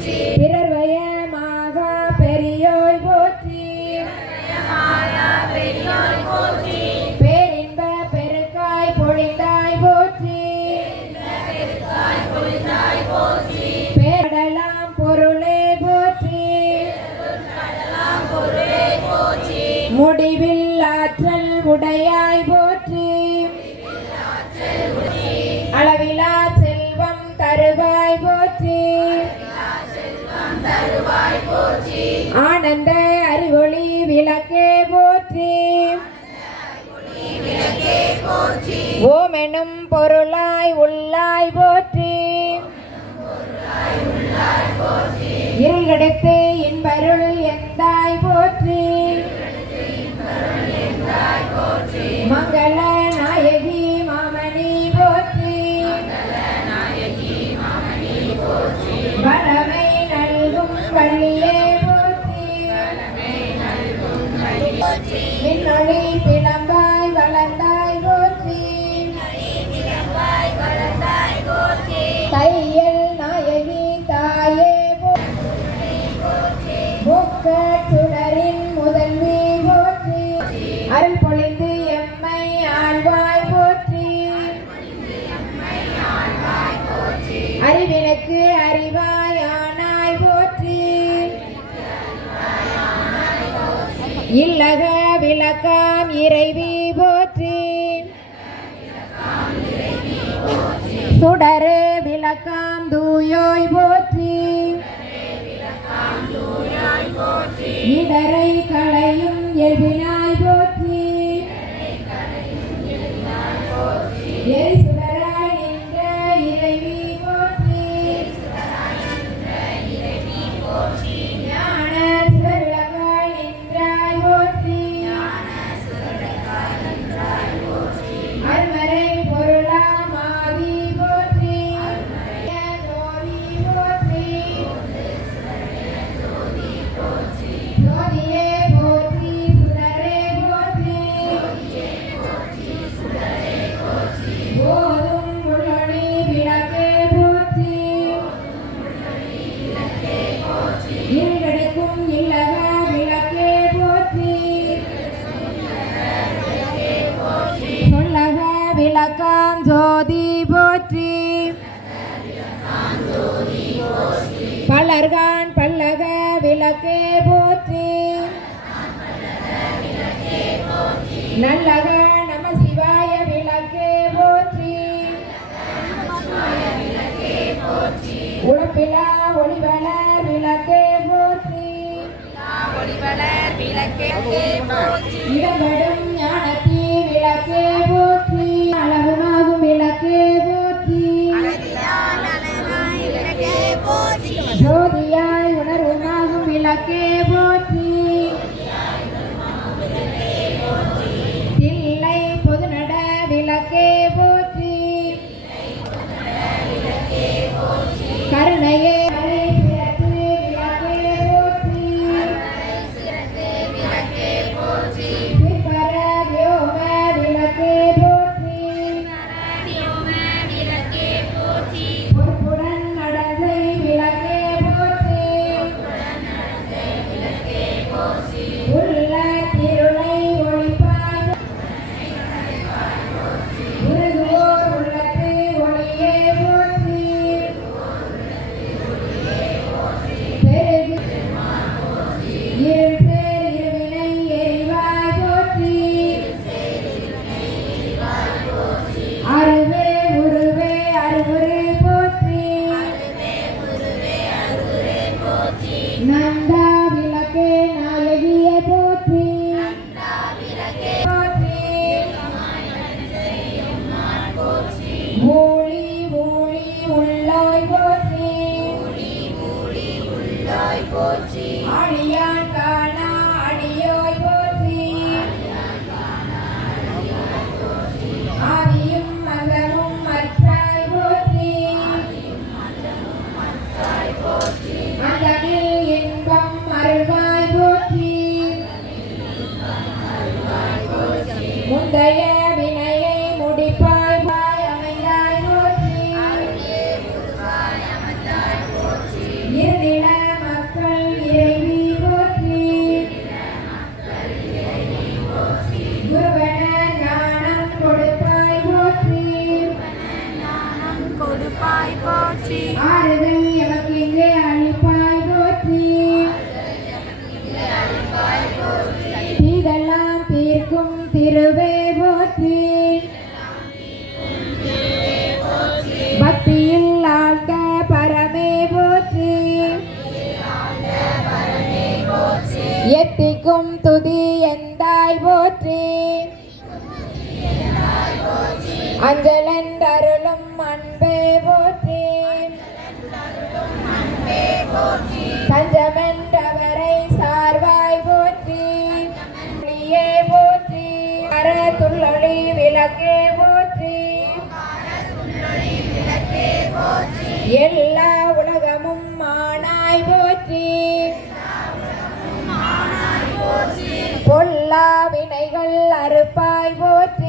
Lord. ஓமெனும் பொருளாய் உள்ளாய் போற்றி. இருகெடுத்து இன்பருள் அருள் எம்மை ஆழ்வாய் போற்றி. அறிவினுக்கு அறிவாயானாய் போற்றி. இல்லக விளக்காம் இறைவி போற்றி. சுடரு விளக்காம் தூயோய் போ பலர்கான் பல்லக விளக்கே போற்றி. நல்லக நம சிவாய விளக்கே போற்றி. உழப்பிலா ஒளிவளர் விளக்கே போற்றி. இடம்படும் ஞானத்தி ডাকে எத்திக்கும் துதி எந்தாய் போற்றி அஞ்சலந்தருளும் அன்பே போற்றி தஞ்சமென்றவரை சார்வாய் போற்றி ஒளியே போற்றி அறத்துள்ளொளி விளக்கே போற்றி எல்லா உலகமும் மானாய் போற்றி எல்லா வினைகள் அறுப்பாய் போற்றி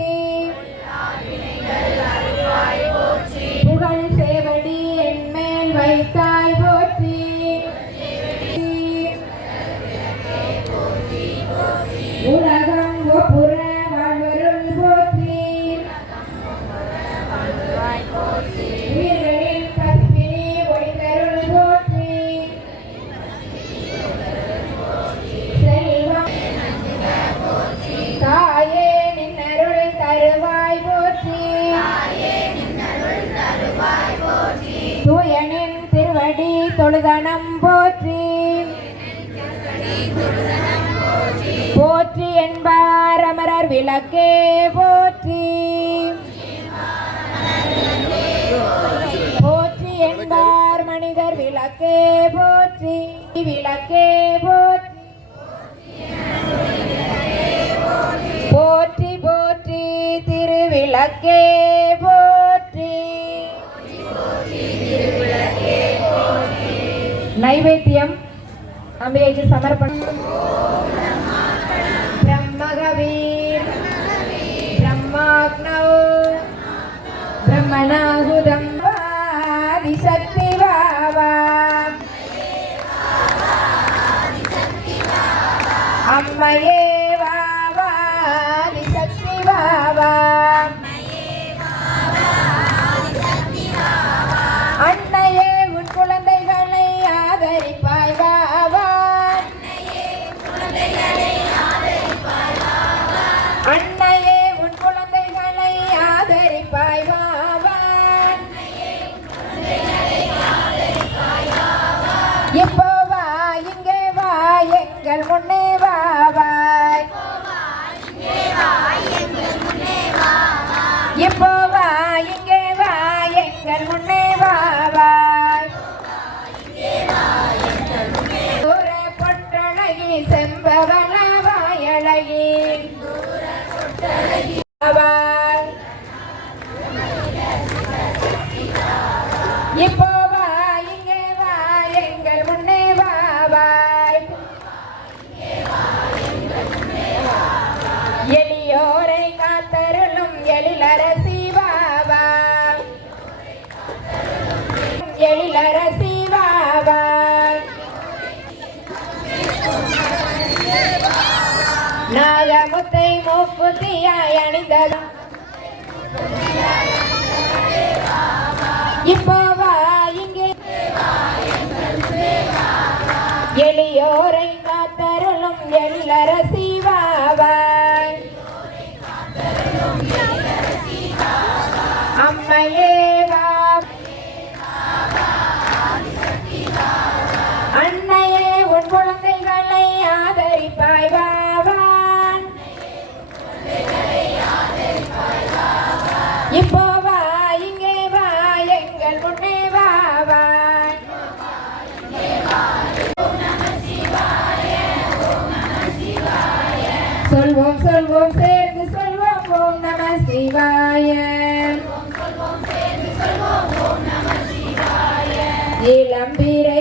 தொழுதனம் போற்றி. போற்றி என்பார் அமரர் விளக்கே போற்றி. போற்றி என்பார் மனிதர் விளக்கே போற்றி. விளக்கே போற்றி. போற்றி போற்றி திருவிளக்கே నైవేద్యం. అమేజ సమర్పణ. బ్రహ్మగవీర్. బ్రహ్మాగ్నౌ. బ్రహ్మణాహుదం వాదిశక్తి అమ్మయే நாகமுத்தை மூக்குத்தியாய் அணிந்ததும். இப்போ இளம்பிரை